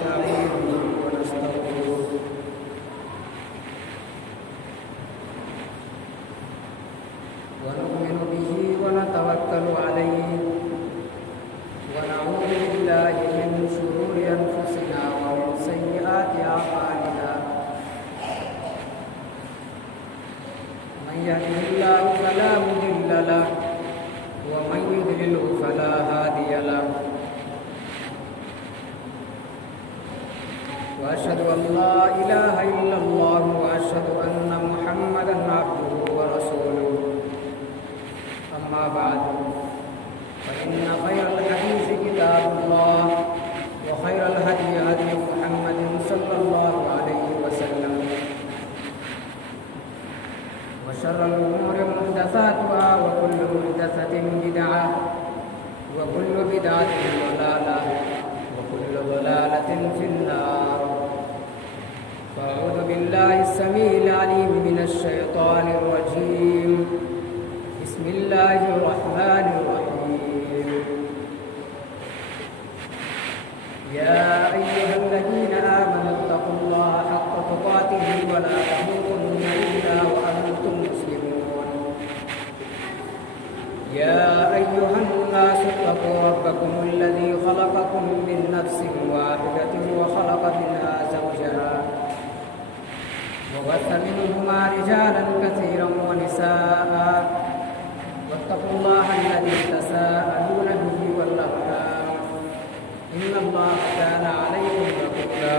ونستعينه ونستغفره ونؤمن به ونتوكل عليه ونعوذ بالله من شرور أنفسنا ومن سيئات أعمالنا من يهده الله فلا مضل له ومن يضلل فلا هادي له وأشهد أن لا إله إلا الله وأشهد أن محمدا عبده ورسوله أما بعد فإن خير الحديث كتاب الله وخير الهدي هدي محمد صلى الله عليه وسلم وشر الأمور محدثاتها وكل محدثة بدعة وكل بدعة ضلالة وكل ضلالة في النار فأعوذ بالله السميع العليم من الشيطان الرجيم بسم الله الرحمن الرحيم يا أيها الذين آمنوا اتقوا الله حق تقاته ولا تموتن إلا وأنتم مسلمون يا أيها الناس اتقوا ربكم الذي خلقكم من نفس واحدة وخلق منها زوجها وبث منهما رجالا كثيرا ونساء واتقوا الله الذي تساءلون به والأرحام إن الله كان عليكم رقيبا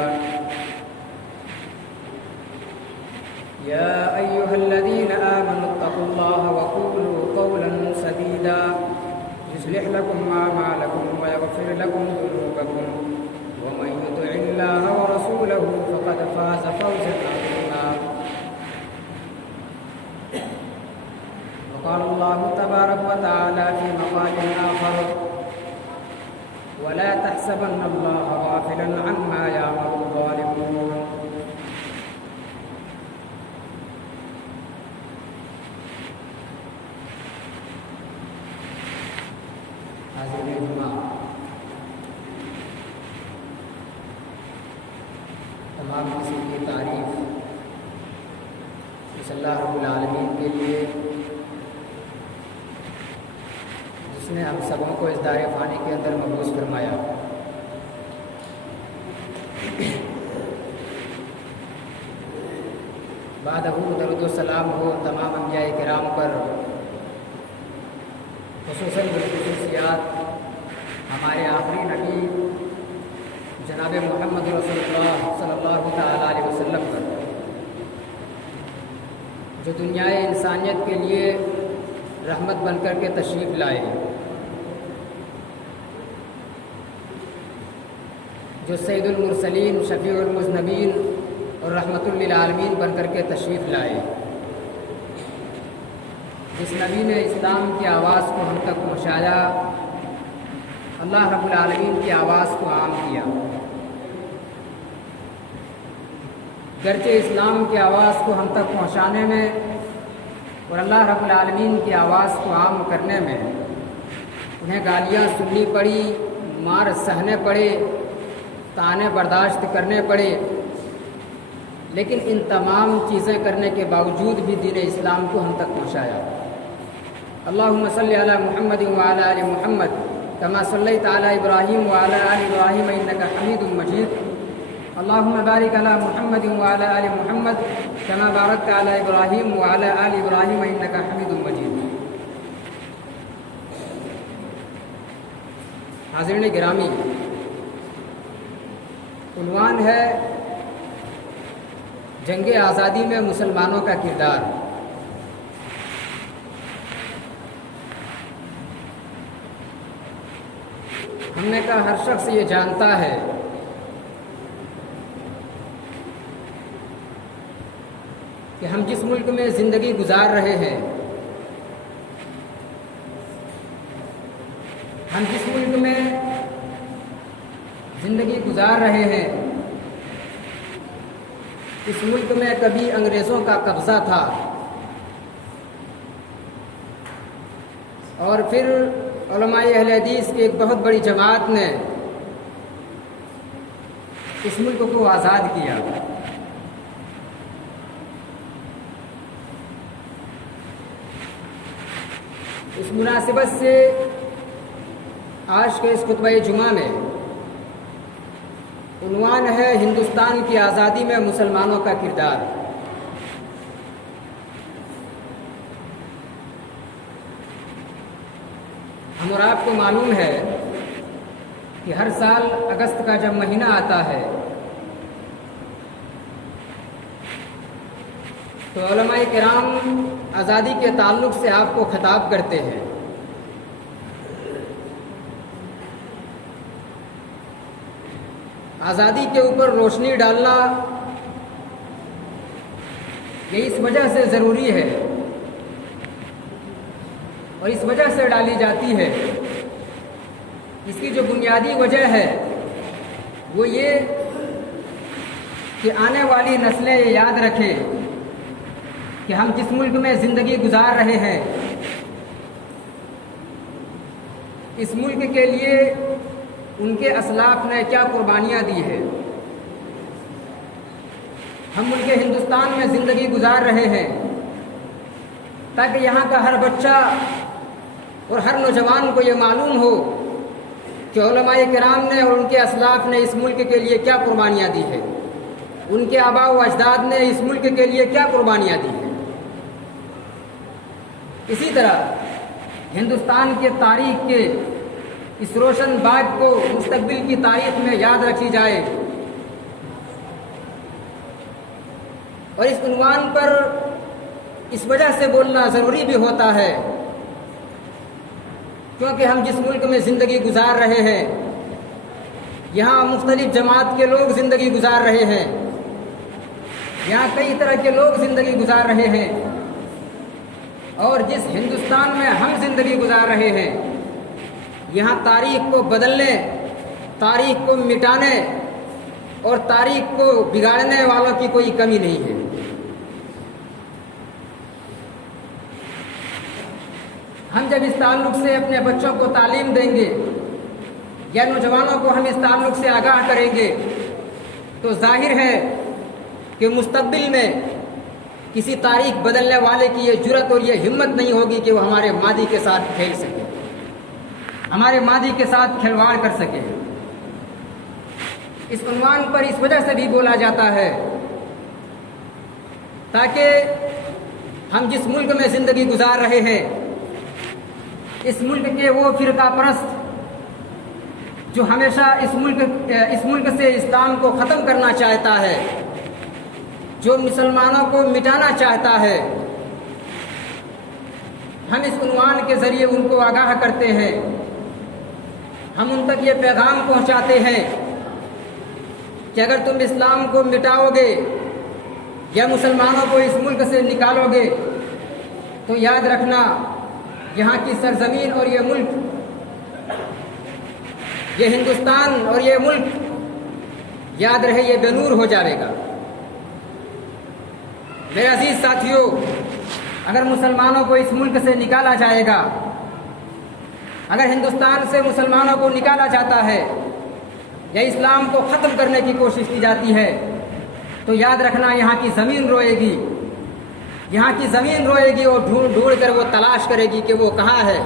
يا أيها الذين آمنوا اتقوا الله وقولوا قولا سديدا يصلح لكم أعمالكم ويغفر لكم ذنوبكم ومن يطع الله ورسوله فقد فاز فوزا عظيما وقال الله تبارك وتعالى في مقال آخر ولا تحسبن الله غافلا عما يعمل الظالمون حاضرین جمعہ، تمام کسی کی تعریف اس اللہ رب العالمین کے لیے جس نے ہم سبوں کو اس دار فانی کے اندر مبعوث فرمایا۔ بعد درود و سلام ہو تمام انبیاء کرام پر، خصوصاً بالخصوصیات ہمارے آخری نبی جناب محمد رسول اللہ صلی اللہ تعالیٰ علیہ وسلم پر، جو دنیا انسانیت کے لیے رحمت بن کر کے تشریف لائے، جو سید المرسلین شفیع المذنبین اور رحمت للعالمین بن کر کے تشریف لائے، جس نبی نے اسلام کی آواز کو ہم تک پہنچایا، اللہ رب العالمین کی آواز کو عام کیا۔ گرچہ اسلام کی آواز کو ہم تک پہنچانے میں اور اللہ رب العالمین کی آواز کو عام کرنے میں انہیں گالیاں سننی پڑی، مار سہنے پڑے، طعنے برداشت کرنے پڑے، لیکن ان تمام چیزیں کرنے کے باوجود بھی دین اسلام کو ہم تک پہنچایا۔ اللہم صلی علی محمد وعلی آل محمد کما صلیت علی ابراہیم وعلی آل ابراہیم انک حمید مجید۔ اللہم بارک علی محمد وعلی آل محمد کما بارکت علی ابراہیم وعلی آل ابراہیم انک حمید مجید۔ حاضرین گرامی، عنوان ہے جنگ آزادی میں مسلمانوں کا کردار۔ ہم نے کہا ہر شخص یہ جانتا ہے کہ ہم جس ملک میں زندگی گزار رہے ہیں، ہم جس ملک میں زندگی گزار رہے ہیں، اس ملک میں کبھی انگریزوں کا قبضہ تھا، اور پھر علماء اہل حدیث کی ایک بہت بڑی جماعت نے اس ملک کو آزاد کیا۔ اس مناسبت سے آج کے اس خطبہ جمعہ میں عنوان ہے ہندوستان کی آزادی میں مسلمانوں کا کردار۔ ہم اور آپ کو معلوم ہے کہ ہر سال اگست کا جب مہینہ آتا ہے تو علماء کرام آزادی کے تعلق سے آپ کو خطاب کرتے ہیں۔ آزادی کے اوپر روشنی ڈالنا یہ اس وجہ سے ضروری ہے اور اس وجہ سے ڈالی جاتی ہے، اس کی جو بنیادی وجہ ہے وہ یہ کہ آنے والی نسلیں یہ یاد رکھیں کہ ہم جس ملک میں زندگی گزار رہے ہیں اس ملک کے لیے ان کے اسلاف نے کیا قربانیاں دی ہیں۔ ہم ملک ہندوستان میں زندگی گزار رہے ہیں تاکہ یہاں کا ہر بچہ اور ہر نوجوان کو یہ معلوم ہو کہ علماء کرام نے اور ان کے اسلاف نے اس ملک کے لیے کیا قربانیاں دی ہیں، ان کے آباء و اجداد نے اس ملک کے لیے کیا قربانیاں دی ہیں۔ اسی طرح ہندوستان کے تاریخ کے اس روشن باب کو مستقبل کی تاریخ میں یاد رکھی جائے، اور اس عنوان پر اس وجہ سے بولنا ضروری بھی ہوتا ہے کیونکہ ہم جس ملک میں زندگی گزار رہے ہیں یہاں مختلف جماعت کے لوگ زندگی گزار رہے ہیں، یہاں کئی طرح کے لوگ زندگی گزار رہے ہیں، اور جس ہندوستان میں ہم زندگی گزار رہے ہیں یہاں تاریخ کو بدلنے، تاریخ کو مٹانے اور تاریخ کو بگاڑنے والوں کی کوئی کمی نہیں ہے۔ ہم جب اس تعلق سے اپنے بچوں کو تعلیم دیں گے یا نوجوانوں کو ہم اس تعلق سے آگاہ کریں گے تو ظاہر ہے کہ مستقبل میں کسی تاریخ بدلنے والے کی یہ جرأت اور یہ ہمت نہیں ہوگی کہ وہ ہمارے ماضی کے ساتھ کھیل سکے، ہمارے ماضی کے ساتھ کھلواڑ کر سکے۔ اس عنوان پر اس وجہ سے بھی بولا جاتا ہے تاکہ ہم جس ملک میں زندگی گزار رہے ہیں اس ملک کے وہ فرقہ پرست جو ہمیشہ اس ملک سے اسلام کو ختم کرنا چاہتا ہے، جو مسلمانوں کو مٹانا چاہتا ہے، ہم اس عنوان کے ذریعے ان کو آگاہ کرتے ہیں، ہم ان تک یہ پیغام پہنچاتے ہیں کہ اگر تم اسلام کو مٹاؤ گے یا مسلمانوں کو اس ملک سے نکالو گے تو یاد رکھنا یہاں کی سرزمین اور یہ ملک، یہ ہندوستان اور یہ ملک یاد رہے یہ بے نور ہو جائے گا۔ میرے عزیز ساتھیوں، اگر مسلمانوں کو اس ملک سے نکالا جائے گا، اگر ہندوستان سے مسلمانوں کو نکالا جاتا ہے یا اسلام کو ختم کرنے کی کوشش کی جاتی ہے تو یاد رکھنا یہاں کی زمین روئے گی، یہاں کی زمین روئے گی اور ڈھونڈ ڈھونڈ کر وہ تلاش کرے گی کہ وہ کہاں ہے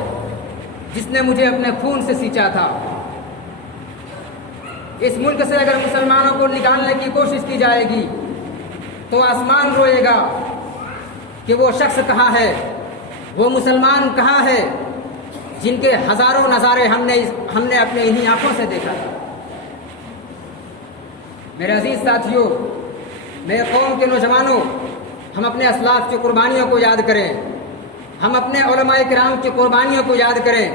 جس نے مجھے اپنے خون سے سینچا تھا۔ اس ملک سے اگر مسلمانوں کو نکالنے کی کوشش کی جائے گی تو آسمان روئے گا کہ وہ شخص کہاں ہے، وہ مسلمان کہاں ہے جن کے ہزاروں نظارے ہم نے اپنے انہی آنکھوں سے دیکھا تھا۔ میرے عزیز ساتھیوں، میرے قوم کے نوجوانوں، ہم اپنے اسلاف کی قربانیوں کو یاد کریں، ہم اپنے علماء کرام کی قربانیوں کو یاد کریں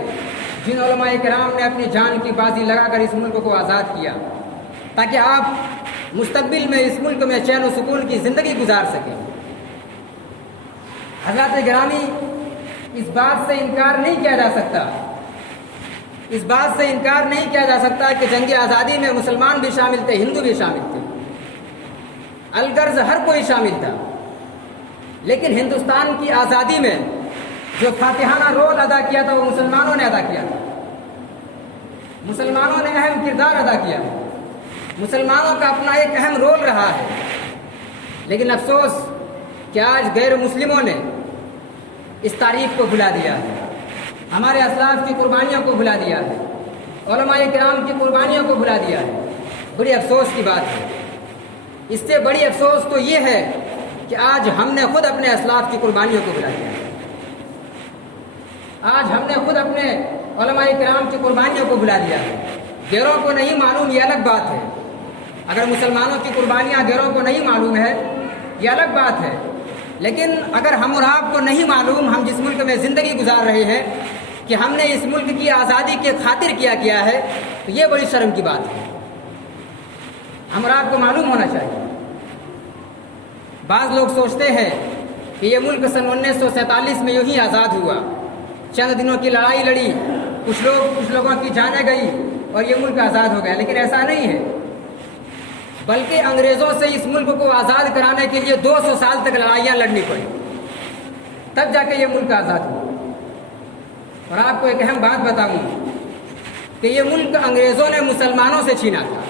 جن علماء کرام نے اپنی جان کی بازی لگا کر اس ملک کو آزاد کیا تاکہ آپ مستقبل میں اس ملک میں چین و سکون کی زندگی گزار سکیں۔ حضرات گرامی، اس بات سے انکار نہیں کیا جا سکتا، اس بات سے انکار نہیں کیا جا سکتا کہ جنگ آزادی میں مسلمان بھی شامل تھے، ہندو بھی شامل تھے، الغرض ہر کوئی شامل تھا، لیکن ہندوستان کی آزادی میں جو فاتحانہ رول ادا کیا تھا وہ مسلمانوں نے ادا کیا تھا، مسلمانوں نے اہم کردار ادا کیا۔ مسلمانوں کا اپنا ایک اہم رول رہا ہے، لیکن افسوس کہ آج غیر مسلموں نے اس تاریخ کو بھلا دیا ہے، ہمارے اسلاف کی قربانیوں کو بھلا دیا ہے، علماء کرام کی قربانیوں کو بھلا دیا ہے۔ بڑی افسوس کی بات ہے۔ اس سے بڑی افسوس تو یہ ہے کہ آج ہم نے خود اپنے اسلاف کی قربانیوں کو بھلا دیا ہے۔ آج ہم نے خود اپنے علماء کرام کی قربانیوں کو بھلا دیا ہے۔ غیروں کو نہیں معلوم، یہ الگ بات ہے۔ اگر مسلمانوں کی قربانیاں غیروں کو نہیں معلوم ہے، یہ الگ بات ہے، لیکن اگر ہم اور آپ کو نہیں معلوم ہم جس ملک میں زندگی گزار رہے ہیں کہ ہم نے اس ملک کی آزادی کے خاطر کیا ہے، تو یہ بڑی شرم کی بات ہے۔ ہم اور آپ کو معلوم ہونا چاہیے۔ بعض لوگ سوچتے ہیں کہ یہ ملک سن 1947 میں یوں ہی آزاد ہوا، چند دنوں کی لڑائی لڑی، کچھ لوگوں کی جانیں گئی اور یہ ملک آزاد ہو گیا، لیکن ایسا نہیں ہے۔ بلکہ انگریزوں سے اس ملک کو آزاد کرانے کے لیے 200 سال تک لڑائیاں لڑنی پڑی، تب جا کے یہ ملک آزاد ہوا۔ اور آپ کو ایک اہم بات بتاؤں کہ یہ ملک انگریزوں نے مسلمانوں سے چھینا تھا،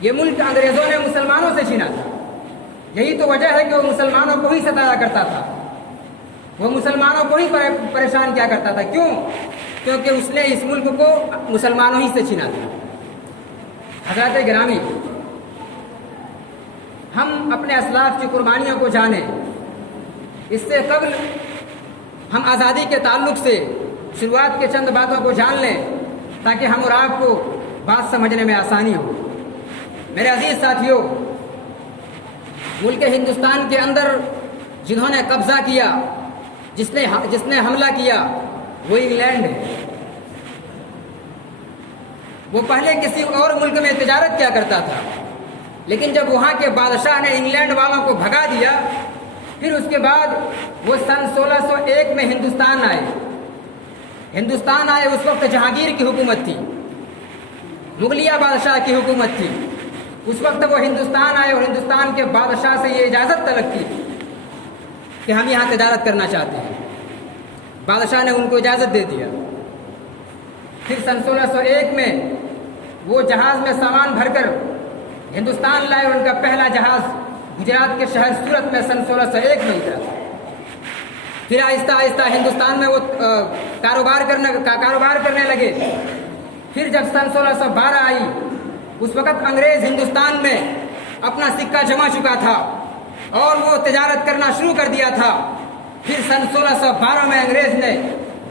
یہ ملک انگریزوں نے مسلمانوں سے چھینا تھا۔ یہی تو وجہ ہے کہ وہ مسلمانوں کو ہی ستایا کرتا تھا، وہ مسلمانوں کو ہی پریشان کیا کرتا تھا۔ کیوں؟ کیونکہ اس نے اس ملک کو مسلمانوں ہی سے چھینا تھا۔ حضرات گرامی، ہم اپنے اسلاف کی قربانیوں کو جانیں، اس سے قبل ہم آزادی کے تعلق سے شروعات کے چند باتوں کو جان لیں تاکہ ہم اور آپ کو بات سمجھنے میں آسانی ہو۔ میرے عزیز ساتھیوں، ملک ہندوستان کے اندر جنہوں نے قبضہ کیا، جس نے حملہ کیا، وہ انگلینڈ ہے۔ وہ پہلے کسی اور ملک میں تجارت کیا کرتا تھا، لیکن جب وہاں کے بادشاہ نے انگلینڈ والوں کو بھگا دیا، پھر اس کے بعد وہ سن 1601 میں ہندوستان آئے۔ اس وقت جہانگیر کی حکومت تھی، مغلیہ بادشاہ کی حکومت تھی۔ اس وقت وہ ہندوستان آئے اور ہندوستان کے بادشاہ سے یہ اجازت طلب کی کہ ہم یہاں تجارت کرنا چاہتے ہیں۔ بادشاہ نے ان کو اجازت دے دیا۔ پھر سن 1601 میں وہ جہاز میں سامان بھر کر ہندوستان لائے اور ان کا پہلا جہاز گجرات کے شہر سورت میں سن 1601 میں اترا۔ پھر آہستہ آہستہ ہندوستان میں وہ کاروبار کرنے لگے۔ پھر جب سن 1612 آئی، اس وقت انگریز ہندوستان میں اپنا سکہ جما چکا تھا اور وہ تجارت کرنا شروع کر دیا تھا۔ پھر سن 1612 میں انگریز نے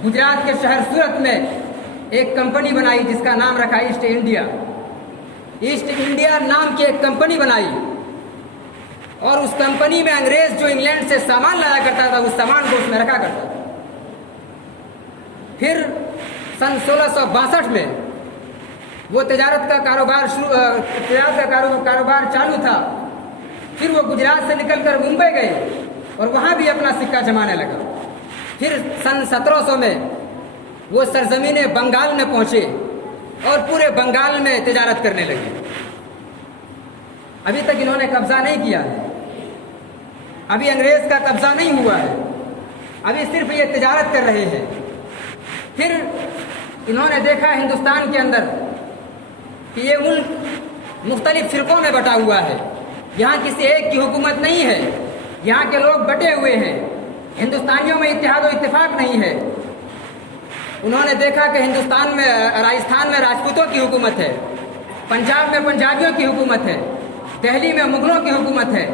گجرات کے شہر سورت میں ایک کمپنی بنائی جس کا نام رکھا ایسٹ انڈیا۔ ایسٹ انڈیا نام کی ایک کمپنی بنائی، اور اس کمپنی میں انگریز جو انگلینڈ سے سامان لایا کرتا تھا، اس سامان کو اس میں رکھا کرتا تھا۔ پھر سن 1662 میں وہ تجارت کا کاروبار چالو تھا۔ پھر وہ گجرات سے نکل کر ممبئی گئے اور وہاں بھی اپنا سکہ جمانے لگا۔ پھر سن 1700 میں وہ سرزمین بنگال میں پہنچے اور پورے بنگال میں تجارت کرنے لگے۔ ابھی تک انہوں نے قبضہ نہیں کیا ہے، ابھی انگریز کا قبضہ نہیں ہوا ہے، ابھی صرف یہ تجارت کر رہے ہیں۔ پھر انہوں نے دیکھا ہندوستان کے اندر کہ یہ ملک مختلف فرقوں میں بٹا ہوا ہے، یہاں کسی ایک کی حکومت نہیں ہے، یہاں کے لوگ بٹے ہوئے ہیں، ہندوستانیوں میں اتحاد و اتفاق نہیں ہے۔ انہوں نے دیکھا کہ راجستھان میں راجپوتوں کی حکومت ہے، پنجاب میں پنجابیوں کی حکومت ہے، دہلی میں مغلوں کی حکومت ہے،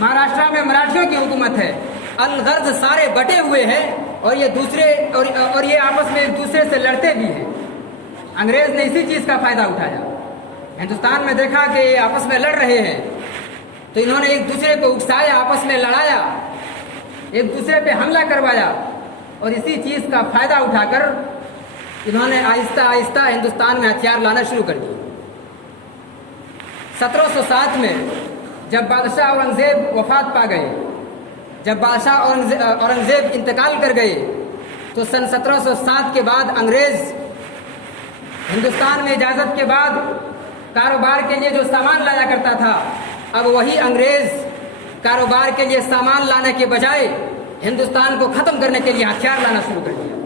مہاراشٹر میں مراٹھیوں کی حکومت ہے۔ الغرض سارے بٹے ہوئے ہیں اور یہ آپس میں ایک دوسرے سے لڑتے بھی ہیں۔ انگریز نے اسی چیز کا فائدہ اٹھایا، ہندوستان میں دیکھا کہ یہ آپس میں لڑ رہے ہیں تو انہوں نے ایک دوسرے کو اکسایا، آپس میں لڑایا، ایک دوسرے پہ حملہ کروایا، اور اسی چیز کا فائدہ اٹھا کر انہوں نے آہستہ آہستہ ہندوستان میں ہتھیار لانا شروع کر دیے۔ 1707 میں جب بادشاہ اورنگزیب وفات پا گئے، جب بادشاہ اورنگزیب انتقال کر گئے، تو سن 1707 کے بعد انگریز ہندوستان میں اجازت کے بعد کاروبار کے لیے جو سامان لایا کرتا تھا، اب وہی انگریز کاروبار کے لیے سامان لانے کے بجائے ہندوستان کو ختم کرنے کے لیے ہتھیار لانا شروع کر دیا۔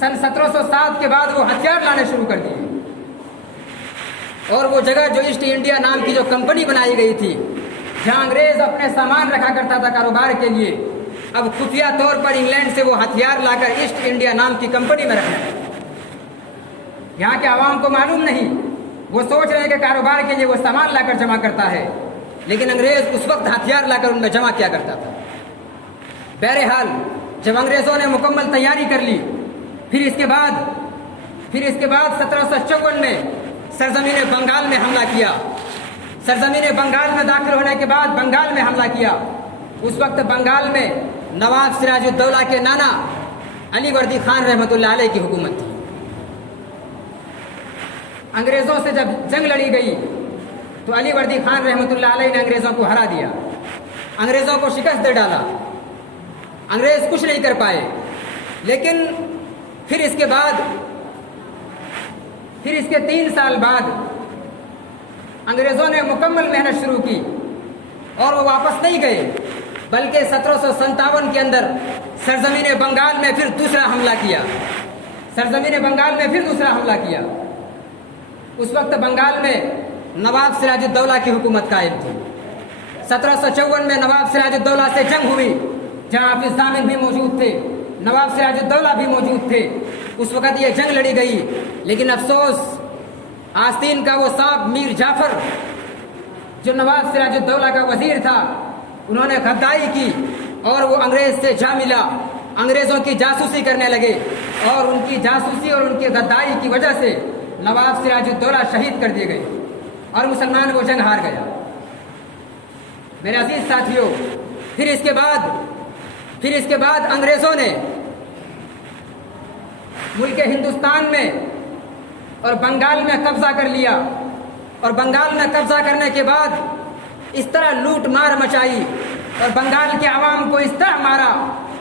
سن 1707 کے بعد وہ ہتھیار لانے شروع کر دیے۔ اور وہ جگہ جو ایسٹ انڈیا نام کی جو کمپنی بنائی گئی تھی جہاں انگریز اپنے سامان رکھا کرتا تھا کاروبار کے لیے، اب خفیہ طور پر انگلینڈ سے وہ ہتھیار لا کر ایسٹ انڈیا نام کی کمپنی میں رکھنا ہے۔ یہاں کے عوام کو معلوم نہیں، وہ سوچ رہے ہیں کہ کاروبار کے لیے وہ سامان لا کر جمع کرتا ہے، لیکن انگریز اس وقت ہتھیار لا کر ان میں جمع کیا کرتا تھا۔ بہرحال جب انگریزوں نے مکمل تیاری کر لی، پھر اس کے بعد 1754 میں سرزمین بنگال میں حملہ کیا۔ سرزمین بنگال میں داخل ہونے کے بعد بنگال میں حملہ کیا۔ اس وقت بنگال میں نواب سراج الدولہ کے نانا علی وردی خان رحمۃ اللہ علیہ کی حکومت تھی۔ انگریزوں سے جب جنگ لڑی گئی تو علی وردی خان رحمۃ اللہ علیہ نے انگریزوں کو ہرا دیا، انگریزوں کو شکست دے ڈالا، انگریز کچھ نہیں کر پائے۔ لیکن پھر اس کے 3 سال بعد انگریزوں نے مکمل محنت شروع کی اور وہ واپس نہیں گئے، بلکہ 1757 کے اندر سرزمین بنگال میں پھر دوسرا حملہ کیا۔ اس وقت بنگال میں نواب سراج الدولہ کی حکومت قائم تھی۔ 1754 میں نواب سراج الدولہ سے جنگ ہوئی، جہاں حافظ ضامن بھی موجود تھے، نواب سراج الدولہ بھی موجود تھے۔ اس وقت یہ جنگ لڑی گئی، لیکن افسوس آستین کا وہ صاحب میر جعفر جو نواب سراج الدولہ کا وزیر تھا، انہوں نے غداری کی اور وہ انگریز سے جا ملا، انگریزوں کی جاسوسی کرنے لگے، اور ان کی جاسوسی اور ان کی غداری کی وجہ سے نواب سراج الدولہ شہید کر دیے گئے اور مسلمان وہ جنگ ہار گیا۔ میرے عزیز ساتھیوں، پھر اس کے بعد انگریزوں نے ملک ہندوستان میں اور بنگال میں قبضہ کر لیا، اور بنگال میں قبضہ کرنے کے بعد اس طرح لوٹ مار مچائی اور بنگال کے عوام کو اس طرح مارا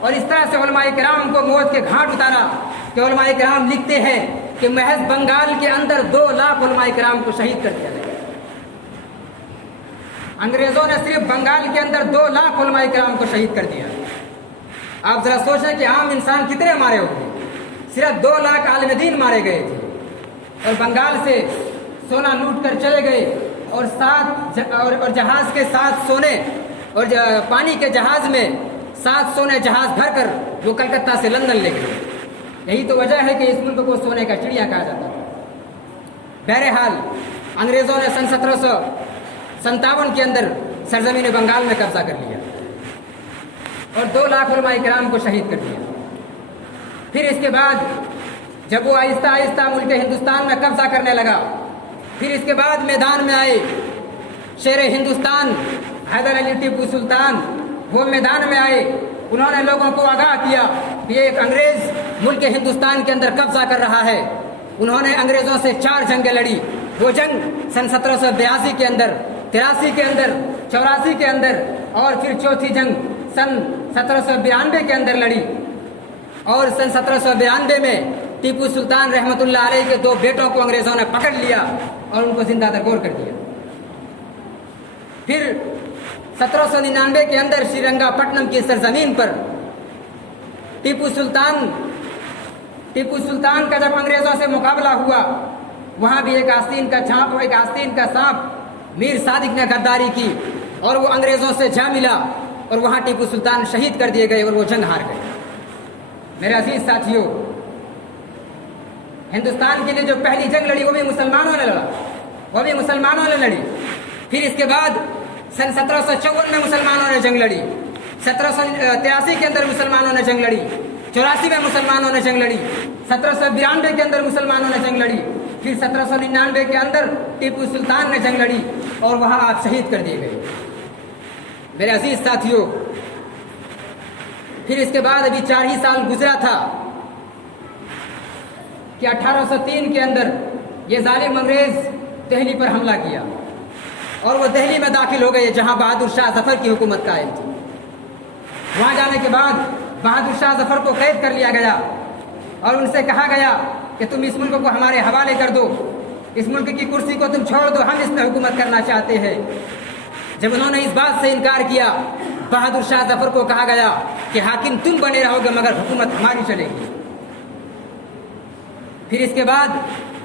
اور اس طرح سے علماء کرام کو موت کے گھاٹ اتارا کہ علماء کرام لکھتے ہیں کہ محض بنگال کے اندر 2 لاکھ علماء کرام کو شہید کر دیا گیا۔ انگریزوں نے صرف بنگال کے اندر 2 لاکھ علماء کرام کو شہید کر دیا۔ آپ ذرا سوچیں کہ عام انسان کتنے مارے ہوتے، صرف 2 لاکھ عالم دین مارے گئے تھے، اور بنگال سے سونا لوٹ کر چلے گئے، اور جہاز کے 7 سونے اور پانی کے جہاز میں 7 سونے جہاز بھر کر وہ کلکتہ سے لندن لے گئے۔ یہی تو وجہ ہے کہ اس ملک کو سونے کا چڑیا کہا جاتا ہے۔ بہرحال انگریزوں نے سن 1757 کے اندر سرزمین بنگال میں قبضہ کر لیا اور 2 لاکھ علماء کرام کو شہید کر دیا۔ پھر اس کے بعد جب وہ آہستہ آہستہ ملک ہندوستان میں قبضہ کرنے لگا، پھر اس کے بعد میدان میں آئے شیر ہندوستان حیدر علی ٹیپو سلطان، وہ میدان میں آئے، انہوں نے لوگوں کو آگاہ کیا کہ یہ ایک انگریز ملک ہندوستان کے اندر قبضہ کر رہا ہے۔ انہوں نے انگریزوں سے 4 جنگیں لڑی۔ وہ جنگ سن 1782 کے اندر، 83 کے اندر، 84 کے اندر، اور پھر چوتھی جنگ سن 1792 کے اندر لڑی، اور سن 1792 میں ٹیپو سلطان رحمۃ اللہ علیہ کے 2 بیٹوں کو انگریزوں نے پکڑ لیا اور ان کو زندہ درگور کر دیا۔ پھر 1799 کے اندر شری رنگا پٹنم کی سرزمین پر ٹیپو سلطان کا جب انگریزوں سے مقابلہ ہوا، وہاں بھی ایک آستین کا سانپ میر صادق نے غداری کی اور وہ انگریزوں سے جا ملا، اور وہاں ٹیپو سلطان شہید کر دیے گئے اور وہ جنگ ہار گئے۔ میرے عزیز ساتھیوں، ہندوستان کے لیے جو پہلی جنگ لڑی وہ بھی مسلمانوں نے لڑی۔ پھر اس کے بعد سن 1754 میں مسلمانوں نے جنگ لڑی، 1783 کے اندر مسلمانوں نے جنگ لڑی، 84 میں مسلمانوں نے جنگ لڑی، 1792 کے اندر مسلمانوں نے جنگ لڑی، پھر 1799 کے اندر ٹیپو سلطان نے جنگ لڑی اور وہاں آپ شہید کر دیے گئے۔ میرے عزیز ساتھیوں، پھر اس کے بعد ابھی 4 ہی سال گزرا تھا کہ 1803 کے اندر یہ ظالم انگریز دہلی پر حملہ کیا اور وہ دہلی میں داخل ہو گئے جہاں بہادر شاہ ظفر کی حکومت قائم تھی۔ وہاں جانے کے بعد بہادر شاہ ظفر کو قید کر لیا گیا اور ان سے کہا گیا کہ تم اس ملک کو ہمارے حوالے کر دو، اس ملک کی کرسی کو تم چھوڑ دو، ہم اس میں حکومت کرنا چاہتے ہیں۔ جب انہوں نے اس بات سے انکار کیا، بہادر شاہ ظفر کو کہا گیا کہ حاکم تم بنے رہو گے مگر حکومت ہماری چلے گی۔ پھر اس کے بعد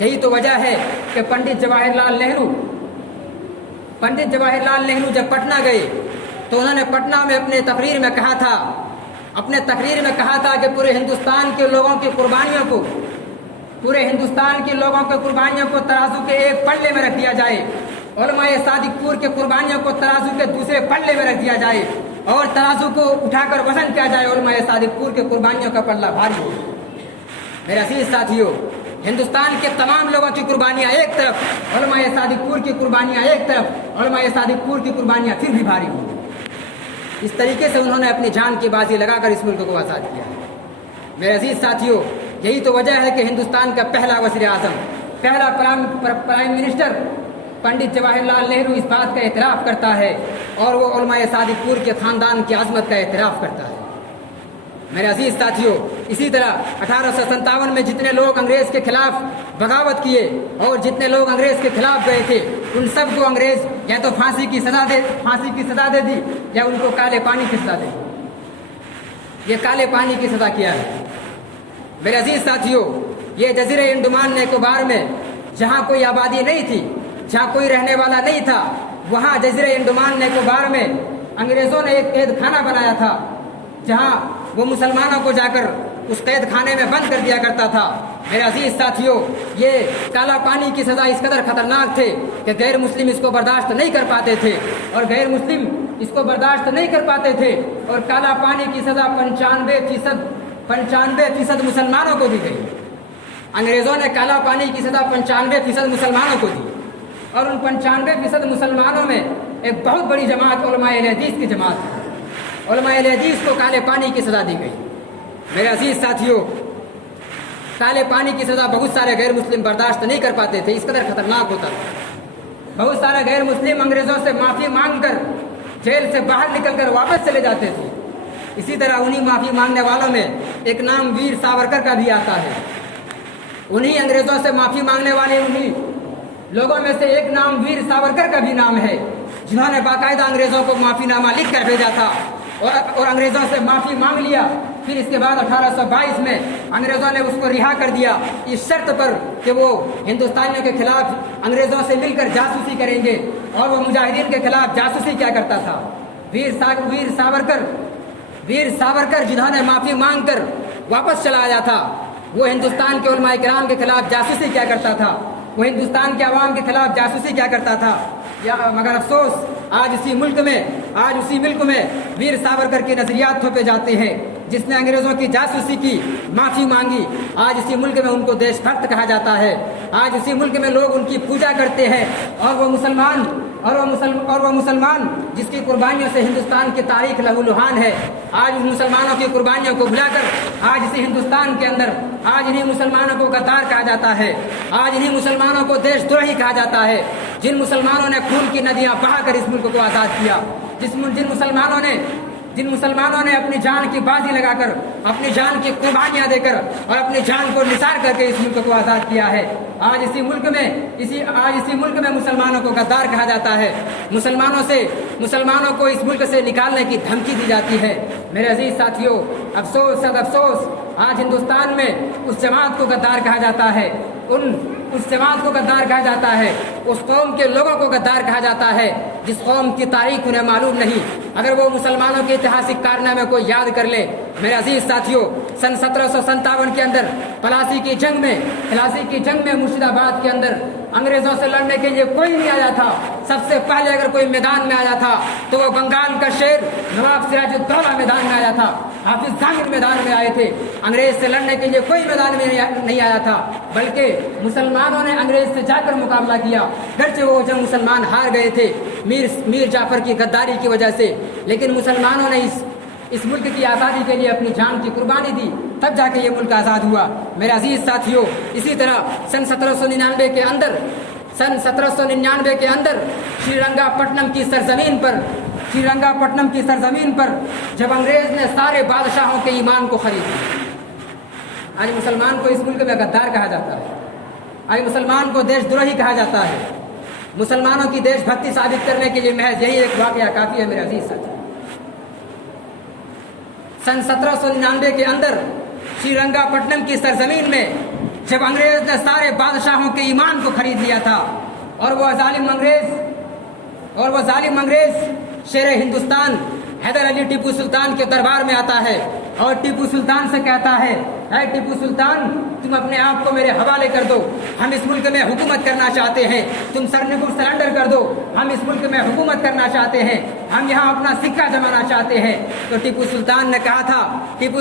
یہی تو وجہ ہے کہ پنڈت جواہر لال نہرو جب پٹنہ گئے تو انہوں نے پٹنہ میں اپنے تقریر میں کہا تھا کہ پورے ہندوستان کے لوگوں کی قربانیوں کو ترازو کے ایک پلڑے میں رکھ دیا جائے، علماء صادق پور کے قربانیوں کو ترازو کے دوسرے پلڑے میں رکھ دیا جائے، اور ترازو کو اٹھا کر وزن کیا جائے، علماء صادق پور کے قربانیوں کا پلڑا بھاری ہو۔ میرے عزیز ساتھیوں، ہندوستان کے تمام لوگوں کی قربانیاں ایک طرف، علماء صادق پور کی قربانیاں ایک طرف، علماء صادق پور کی قربانیاں پھر بھی بھاری ہوں۔ اس طریقے سے انہوں نے اپنی جان کی بازی لگا کر اس ملک کو آزاد کیا ہے۔ میرے عزیز ساتھیوں، یہی تو وجہ ہے کہ ہندوستان کا پہلا وزیر اعظم، پہلا پرائم منسٹر پنڈت جواہر لال نہرو اس بات کا اعتراف کرتا ہے، اور وہ علماء صادق پور کے خاندان کی عظمت کا اعتراف کرتا ہے۔ میرے عزیز ساتھیوں، اسی طرح 1857 میں جتنے لوگ انگریز کے خلاف بغاوت کیے اور جتنے لوگ انگریز کے خلاف گئے تھے، ان سب کو انگریز یا تو پھانسی کی سزا دے دی یا ان کو کالے پانی کی سزا دے دی۔ یہ کالے پانی کی سزا کیا ہے؟ میرے عزیز ساتھیوں، یہ جزیرہ انڈمان نکوبار میں جہاں کوئی آبادی نہیں تھی، جہاں کوئی رہنے والا نہیں تھا، وہاں جزیرہ انڈمان نکوبار میں انگریزوں نے ایک قید خانہ بنایا تھا، جہاں وہ مسلمانوں کو جا کر اس قید خانے میں بند کر دیا کرتا تھا۔ میرے عزیز ساتھیوں، یہ کالا پانی کی سزا اس قدر خطرناک تھے کہ غیر مسلم اس کو برداشت نہیں کر پاتے تھے، اور کالا پانی کی سزا 95% مسلمانوں کو دی گئی۔ انگریزوں نے کالا پانی کی سزا 95% مسلمانوں کو دی، اور ان 95% مسلمانوں میں ایک بہت بڑی جماعت علماء اہل حدیث کی جماعت ہے۔ علماء اہل حدیث کو کالے پانی کی سزا دی گئی۔ میرے عزیز ساتھیوں، کالے پانی کی سزا بہت سارے غیر مسلم برداشت نہیں کر پاتے تھے، اس قدر خطرناک ہوتا تھا۔ بہت سارے غیر مسلم انگریزوں سے معافی مانگ کر جیل سے باہر نکل کر واپس چلے جاتے تھے۔ اسی طرح انہی معافی مانگنے والوں میں ایک نام ویر ساورکر کا بھی آتا ہے۔ انہی انگریزوں سے معافی مانگنے والے انہی لوگوں میں سے ایک نام ویر ساورکر کا بھی نام ہے، جنہوں نے باقاعدہ انگریزوں کو معافی نامہ لکھ کر بھیجا تھا اور انگریزوں سے معافی مانگ لیا۔ پھر اس کے بعد 1822 میں انگریزوں نے اس کو رہا کر دیا، اس شرط پر کہ وہ ہندوستانیوں کے خلاف انگریزوں سے مل کر جاسوسی کریں گے۔ اور وہ مجاہدین کے خلاف جاسوسی کیا کرتا تھا؟ ویر ساورکر جنہوں نے معافی مانگ کر واپس چلا آیا تھا، وہ ہندوستان کے علماء کرام کے خلاف جاسوسی کیا کرتا تھا، وہ ہندوستان کے عوام کے خلاف جاسوسی کیا کرتا تھا۔ مگر افسوس، آج اسی ملک میں ویر ساورکر کے نظریات تھوپے جاتے ہیں۔ جس نے انگریزوں کی جاسوسی کی، معافی مانگی، آج اسی ملک میں ان کو دیش بھکت کہا جاتا ہے۔ آج اسی ملک میں لوگ ان کی پوجا کرتے ہیں، اور وہ مسلمان جس کی قربانیوں سے ہندوستان کی تاریخ لہو لہان ہے، آج ان مسلمانوں کی قربانیوں کو بھلا کر آج اسی ہندوستان کے اندر آج انہیں مسلمانوں کو غدار کہا جاتا ہے، آج انہیں مسلمانوں کو دیش دروہی کہا جاتا ہے۔ جن مسلمانوں نے خون کی ندیاں بہا کر اس ملک کو آزاد کیا، جن مسلمانوں نے اپنی جان کی بازی لگا کر، اپنی جان کی قربانیاں دے کر اور اپنی جان کو نثار کر کے اس ملک کو آزاد کیا ہے، آج اسی ملک میں مسلمانوں کو غدار کہا جاتا ہے۔ مسلمانوں کو اس ملک سے نکالنے کی دھمکی دی جاتی ہے۔ میرے عزیز ساتھیوں، افسوس صد افسوس، آج ہندوستان میں اس جماعت کو غدار کہا جاتا ہے، اس جماعت کو غدار کہا جاتا ہے، اس قوم کے لوگوں کو غدار کہا جاتا ہے جس قوم کی تاریخ انہیں معلوم نہیں۔ اگر وہ مسلمانوں کے اتہاسک کارنامے کو یاد کر لے، میرے عزیز ساتھیوں، سن 1757 کے اندر پلاسی کی جنگ میں مرشد آباد کے اندر انگریزوں سے لڑنے کے لیے کوئی نہیں آیا تھا۔ سب سے پہلے اگر کوئی میدان میں آیا تھا تو وہ بنگال کا شیر نواب سراج الدولہ میدان میں آیا تھا، حافظ ظاہر میدان میں آئے تھے۔ انگریز سے لڑنے کے لیے کوئی میدان میں نہیں آیا تھا، بلکہ مسلمانوں نے انگریز سے جا کر مقابلہ کیا، گرچہ وہ جنگ مسلمان ہار گئے تھے میر جعفر کی غداری کی وجہ سے، لیکن مسلمانوں نے اس ملک کی آزادی کے لیے اپنی جان کی قربانی دی، تب جا کے یہ ملک آزاد ہوا۔ میرے عزیز ساتھیوں، اسی طرح سن 1799 کے اندر شری رنگا پٹنم کی سرزمین پر جب انگریز نے سارے بادشاہوں کے ایمان کو خرید لیا، آج مسلمان کو اس ملک میں غدار کہا جاتا ہے، آج مسلمان کو دیش دروہی کہا جاتا ہے۔ مسلمانوں کی دیش بھکتی ثابت کرنے کے لیے محض یہی ایک واقعہ کافی ہے۔ میرے عزیز ساتھی، سن 1799 کے اندر شری رنگا پٹنم کی سرزمین میں جب انگریز نے سارے بادشاہوں کے ایمان کو خرید لیا تھا، اور وہ ظالم انگریز شیر ہندوستان حیدر علی ٹیپو سلطان کے دربار میں آتا ہے اور ٹیپو سلطان سے کہتا ہے، اے ٹیپو سلطان، تم اپنے آپ کو میرے حوالے کر دو، ہم اس ملک میں حکومت کرنا چاہتے ہیں، تم سرنڈر کر دو، ہم اس ملک میں حکومت کرنا چاہتے ہیں، ہم یہاں اپنا سکہ جمانا چاہتے ہیں۔ تو ٹیپو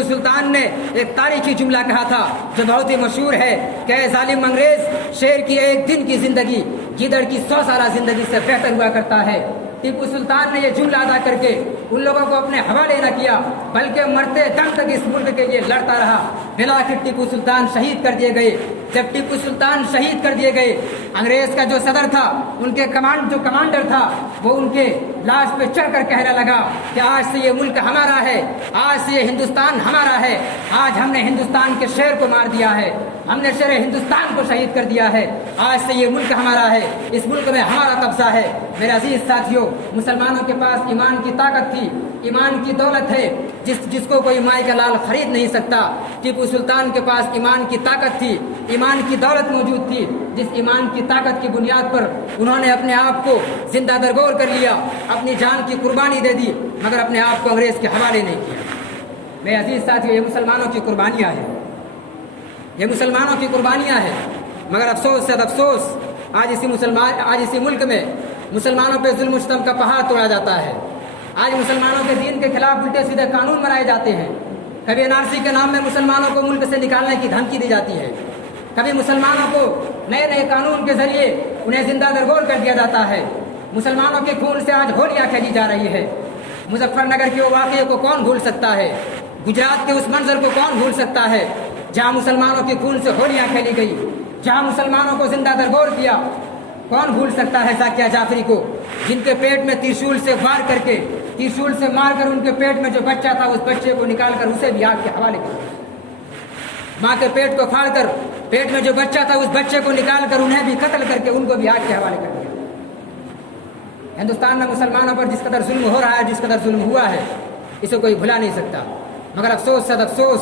سلطان نے ایک تاریخی جملہ کہا تھا جو بہت ہی مشہور ہے کہ اے ظالم انگریز، شیر کی ایک دن کی زندگی گیدڑ کی 100 سالہ زندگی سے بہتر ہوا کرتا ہے۔ ٹیپو سلطان نے یہ جملہ ادا کر کے ان لوگوں کو اپنے حوالے نہ کیا، بلکہ مرتے دم تک اس ملک کے لیے لڑتا رہا۔ بالآخر ٹیپو سلطان شہید کر دیے گئے۔ جب ٹیپو سلطان شہید کر دیے گئے، انگریز کا جو صدر تھا، ان کے کمانڈر تھا، وہ ان کے لاش پہ چڑھ کر کہنے لگا کہ آج سے یہ ملک ہمارا ہے، آج سے یہ ہندوستان ہمارا ہے، آج ہم نے ہندوستان کے شیر کو مار دیا ہے، ہم نے شیر ہندوستان کو شہید کر دیا ہے، آج سے یہ ملک ہمارا ہے، اس ملک میں ہمارا قبضہ ہے۔ میرے عزیز ساتھیوں، مسلمانوں کے پاس ایمان کی طاقت تھی، ایمان کی دولت ہے جس کو کوئی مائی کا لال خرید نہیں سکتا۔ ٹیپو سلطان کے پاس ایمان کی طاقت تھی، ایمان کی دولت موجود تھی، جس ایمان کی طاقت کی بنیاد پر انہوں نے اپنے آپ کو زندہ درگور کر لیا، اپنی جان کی قربانی دے دی، مگر اپنے آپ کو انگریز کے حوالے نہیں کیا۔ میرے عزیز ساتھیوں، یہ مسلمانوں کی قربانیاں ہیں، یہ مسلمانوں کی قربانیاں ہیں، مگر افسوس سے افسوس آج اسی ملک میں مسلمانوں پہ ظلم و ستم کا پہاڑ توڑا جاتا ہے۔ آج مسلمانوں کے دین کے خلاف الٹے سیدھے قانون بنائے جاتے ہیں۔ کبھی NRC کے نام میں مسلمانوں کو ملک سے نکالنے کی دھمکی دی جاتی ہے، کبھی مسلمانوں کو نئے قانون کے ذریعے انہیں زندہ درگور کر دیا جاتا ہے۔ مسلمانوں کے خون سے آج ہولیاں کھیلی جا رہی ہے۔ مظفر نگر کے وہ واقعے کو کون بھول سکتا ہے؟ گجرات کے اس منظر کو کون بھول سکتا ہے جہاں مسلمانوں کے خون سے ہولیاں کھیلی گئی، جہاں مسلمانوں کو زندہ درگور کیا؟ کون بھول سکتا ہے ذاکیہ جعفری کو، جن کے پیٹ میں ترشول سے مار کر ان کے پیٹ میں جو بچہ تھا اس بچے کو نکال کر اسے بھی آگ کے حوالے کر دیا، ماں کے پیٹ کو پھاڑ کر پیٹ میں جو بچہ تھا اس بچے کو نکال کر انہیں بھی قتل کر کے ان کو بھی آگ کے حوالے کر دیا۔ ہندوستان میں مسلمانوں پر جس قدر ظلم ہو رہا ہے، جس قدر ظلم ہوا ہے، اسے کوئی بھلا نہیں سکتا، مگر افسوس سے افسوس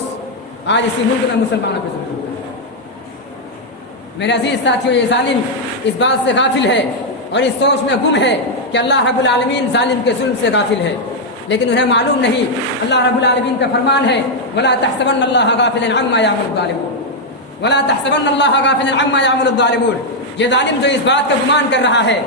آج اسی ملک میں مسلمانوں پر ظلم ہوتا ہے۔ میرے عزیز ساتھیوں، یہ ظالم اس بات سے غافل ہے اور اس سوچ میں گم ہے کہ اللہ رب العالمین ظالم کے ظلم سے غافل ہے، لیکن انہیں معلوم نہیں اللہ رب العالمین کا فرمان ہے وَلَا تَحْسَبَنَّ اللَّهَ غَافِلًا عَمَّا يَعْمَلُ الظَّالِمُونَ وَلَا تَحْسَبَنَّ اللَّهَ غَافِلًا عَمَّا يَعْمَلُ الظَّالِمُونَ۔ یہ ظالم جو اس بات کا گمان کر رہا ہے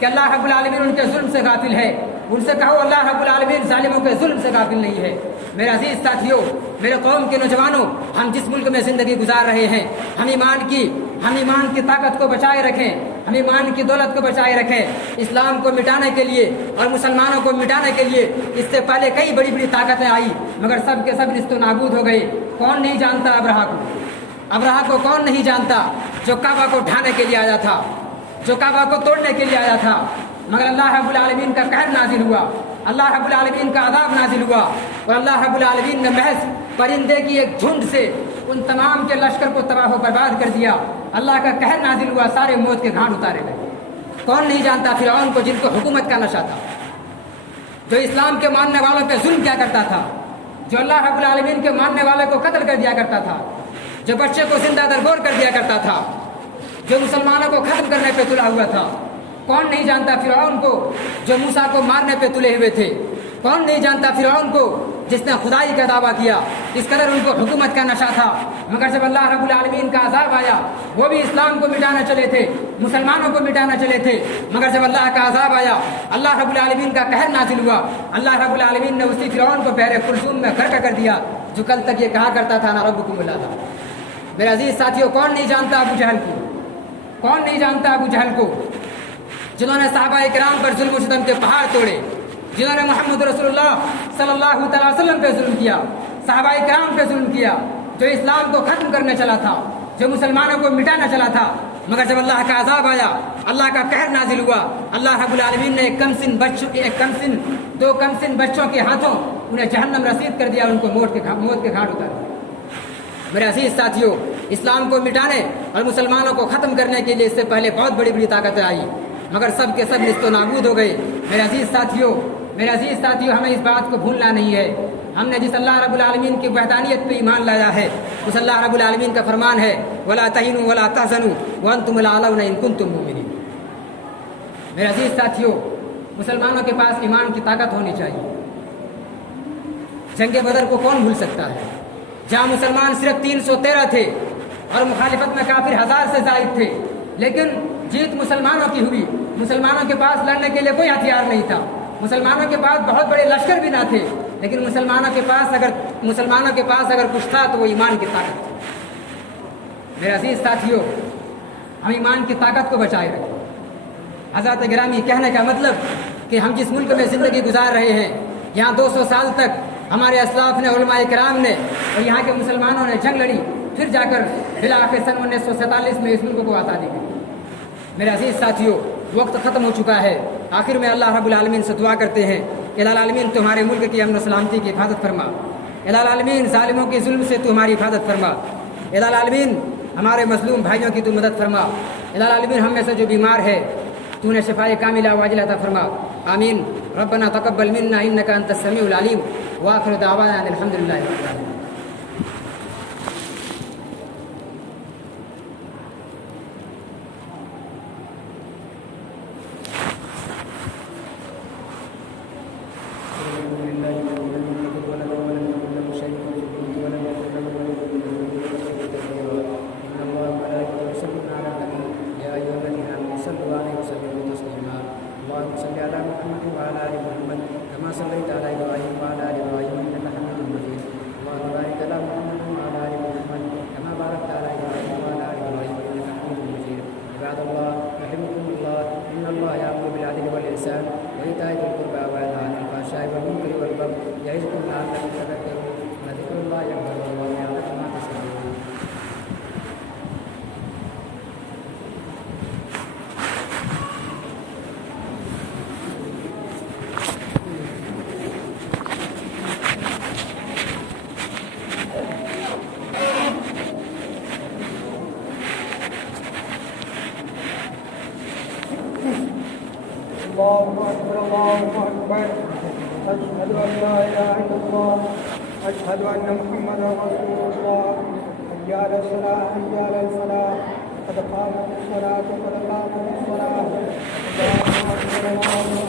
کہ اللہ رب العالمین ان کے ظلم سے غافل ہے، ان سے کہو اللہ رب العالمین ظالموں کے ظلم سے غافل نہیں ہے۔ میرے عزیز ساتھیوں، میرے قوم کے نوجوانوں، ہم جس ملک میں زندگی گزار رہے ہیں، ہم ایمان کی طاقت کو بچائے رکھیں، ہم ایمان کی دولت کو بچائے رکھیں۔ اسلام کو مٹانے کے لیے اور مسلمانوں کو مٹانے کے لیے اس سے پہلے کئی بڑی بڑی طاقتیں آئی، مگر سب کے سب نیست و نابود ہو گئے۔ کون نہیں جانتا ابرہہ کو کون نہیں جانتا، جو کعبہ کو ڈھانے کے لیے آیا تھا، جو کعبہ کو توڑنے کے لیے آیا تھا، مگر اللہ رب العالمین کا قہر نازل ہوا، اللہ رب العالمین کا عذاب نازل ہوا، اور اللہ رب العالمین نے محض پرندے کی ایک جھنڈ سے ان تمام کے لشکر کو تباہ و برباد کر دیا۔ اللہ کا قہر نازل ہوا، سارے موت کے گھاٹ اتارے گئے۔ کون نہیں جانتا فرعون کو، جن کو حکومت کا نشہ تھا، جو اسلام کے ماننے والوں پہ ظلم کیا کرتا تھا، جو اللہ رب العالمین کے ماننے والے کو قتل کر دیا کرتا تھا، جو بچے کو زندہ درگور کر دیا کرتا تھا، جو مسلمانوں کو ختم کرنے پہ تلا ہوا تھا۔ کون نہیں جانتا فرعون کو جو موسیٰ کو مارنے پہ تلے ہوئے تھے؟ کون نہیں جانتا فرعون کو جس نے خدائی کا دعویٰ کیا؟ اس قدر ان کو حکومت کا نشہ تھا، مگر جب اللہ رب العالمین کا عذاب آیا، وہ بھی اسلام کو مٹانا چلے تھے، مسلمانوں کو مٹانا چلے تھے، مگر جب اللہ کا عذاب آیا، اللہ رب العالمین کا قہر نازل ہوا، اللہ رب العالمین نے اسی فرعون کو بحر کلثوم میں غرق کر دیا، جو کل تک یہ کہا کرتا تھا نا ربکم اللہ۔ میرے عزیز ساتھیوں، کون نہیں جانتا ابو جہل کو؟ کون نہیں جانتا ابو جہل کو، جنہوں نے صحابہ کرام پر ظلم و ستم کے پہاڑ توڑے، جنہوں نے محمد رسول اللہ صلی اللہ تعالی وسلم پہ ظلم کیا، صحابہ کرام پہ ظلم کیا، جو اسلام کو ختم کرنے چلا تھا، جو مسلمانوں کو مٹانا چلا تھا، مگر جب اللہ کا عذاب آیا، اللہ کا قہر نازل ہوا، اللہ رب العالمین نے دو کمسن بچوں کے ہاتھوں انہیں جہنم رسید کر دیا، ان کو موت کے گھاٹ اتارا۔ میرے عزیز ساتھیوں، اسلام کو مٹانے اور مسلمانوں کو ختم کرنے کے لیے اس سے پہلے بہت بڑی بڑی طاقتیں آئی، مگر سب کے سب نیست و نابود ہو گئے۔ میرے عزیز ساتھیوں، ہمیں اس بات کو بھولنا نہیں ہے، ہم نے جس اللہ رب العالمین کی وحدانیت پہ ایمان لایا ہے، اس اللہ رب العالمین کا فرمان ہے ولا تهنوا ولا تحزنوا وانتم الاعلون ان کنتم مؤمنین۔ میرے عزیز ساتھیوں، مسلمانوں کے پاس ایمان کی طاقت ہونی چاہیے۔ جنگ بدر کو کون بھول سکتا ہے، جہاں مسلمان صرف 313 تھے اور مخالفت میں کافر 1000 سے زائد تھے، لیکن جیت مسلمانوں کی ہوئی۔ مسلمانوں کے پاس لڑنے کے لیے کوئی ہتھیار نہیں تھا، مسلمانوں کے پاس بہت بڑے لشکر بھی نہ تھے، لیکن مسلمانوں کے پاس اگر کچھ تھا تو وہ ایمان کی طاقت تھی۔ میرے عزیز ساتھیوں، ہم ایمان کی طاقت کو بچائے رکھیں۔ حضرات گرامی، کہنے کا مطلب کہ ہم جس ملک میں زندگی گزار رہے ہیں، یہاں 200 سال تک ہمارے اسلاف نے، علماء کرام نے اور یہاں کے مسلمانوں نے جنگ لڑی، پھر جا کر بالآخر سن 1947 میں اس ملک کو آزادی ملی۔ میرے عزیز ساتھیوں، وقت ختم ہو چکا ہے۔ آخر میں اللہ رب العالمین سے دعا کرتے ہیں کہ الہ العالمین تمہارے ملک کی امن و سلامتی کی حفاظت فرما، الہ العالمین ظالموں کے ظلم سے تو ہماری حفاظت فرما، الہ العالمین ہمارے مظلوم بھائیوں کی تو مدد فرما، الہ العالمین ہم میں سے جو بیمار ہے تو نے شفائے کاملہ واجلہ عطا فرما، آمین۔ ربنا تقبل منا انک انت السمیع العلیم، وآخر دعوانا ان الحمد للہ رب العالمین۔ الله أكبر الله أكبر، أشهد أن لا إله إلا الله، أشهد أن محمدا رسول الله، حي على الصلاة حي على الفلاح، قد قامت الصلاة قد قامت الصلاة، الله أكبر الله